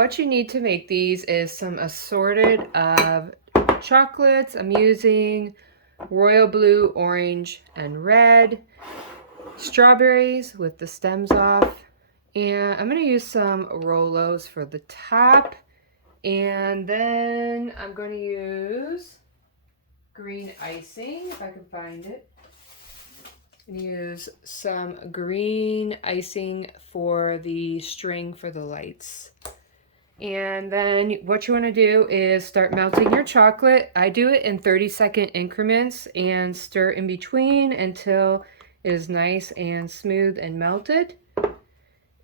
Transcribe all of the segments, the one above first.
what you need to make these is some assorted of chocolates. I'm using royal blue, orange, and red. Strawberries with the stems off. And I'm going to use some Rolos for the top. And then I'm going to use green icing, if I can find it. I'm going to use some green icing for the string for the lights. And then what you want to do is start melting your chocolate. I do it in 30-second increments and stir in between until it is nice and smooth and melted.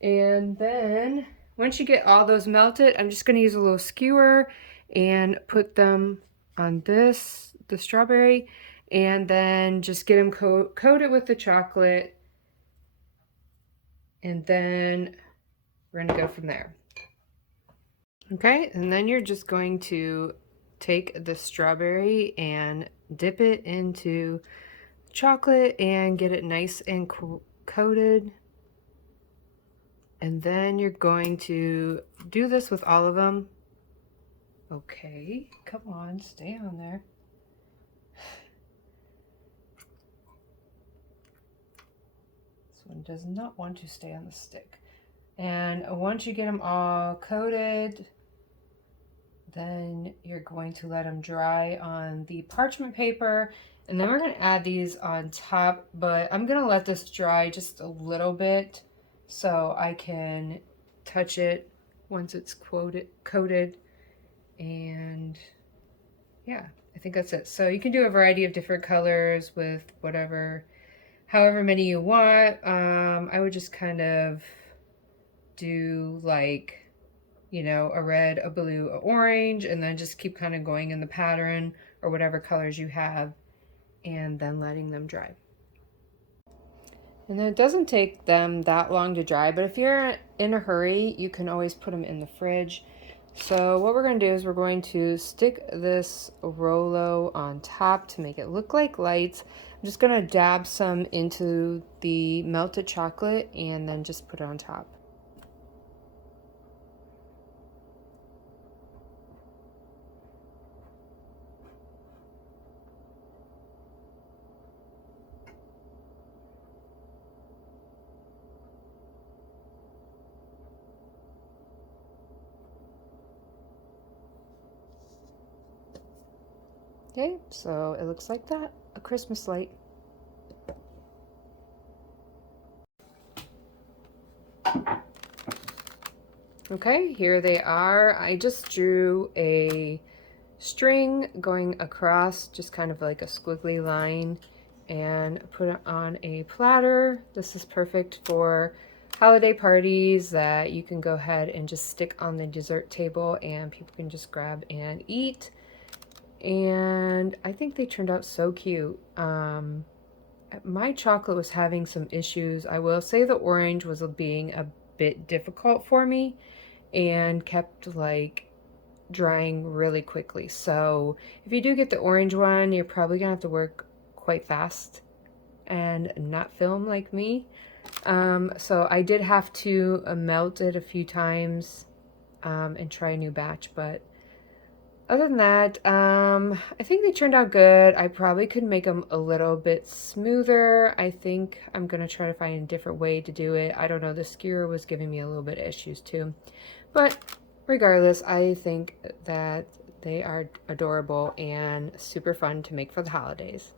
And then once you get all those melted, I'm just going to use a little skewer and put them on the strawberry, and then just get them coated with the chocolate. And then we're going to go from there. Okay, and then you're just going to take the strawberry and dip it into chocolate and get it nice and coated. And then you're going to do this with all of them. Okay, come on, stay on there. This one does not want to stay on the stick. And once you get them all coated, then you're going to let them dry on the parchment paper. And then we're going to add these on top, but I'm going to let this dry just a little bit so I can touch it once it's coated. And yeah, I think that's it. So you can do a variety of different colors with however many you want. I would just kind of do like, you know, a red, a blue, a orange, and then just keep kind of going in the pattern or whatever colors you have, and then letting them dry. And then it doesn't take them that long to dry, but if you're in a hurry, you can always put them in the fridge. So what we're going to do is we're going to stick this Rolo on top to make it look like lights. I'm just going to dab some into the melted chocolate and then just put it on top. Okay, so it looks like that, a Christmas light. Okay, here they are. I just drew a string going across, just kind of like a squiggly line, and put it on a platter. This is perfect for holiday parties that you can go ahead and just stick on the dessert table and people can just grab and eat. And I think they turned out so cute. My chocolate was having some issues. I will say the orange was being a bit difficult for me and kept like drying really quickly. So if you do get the orange one, you're probably gonna have to work quite fast and not film like me. So I did have to melt it a few times and try a new batch, but other than that, I think they turned out good. I probably could make them a little bit smoother. I think I'm going to try to find a different way to do it. I don't know, the skewer was giving me a little bit of issues too. But regardless, I think that they are adorable and super fun to make for the holidays.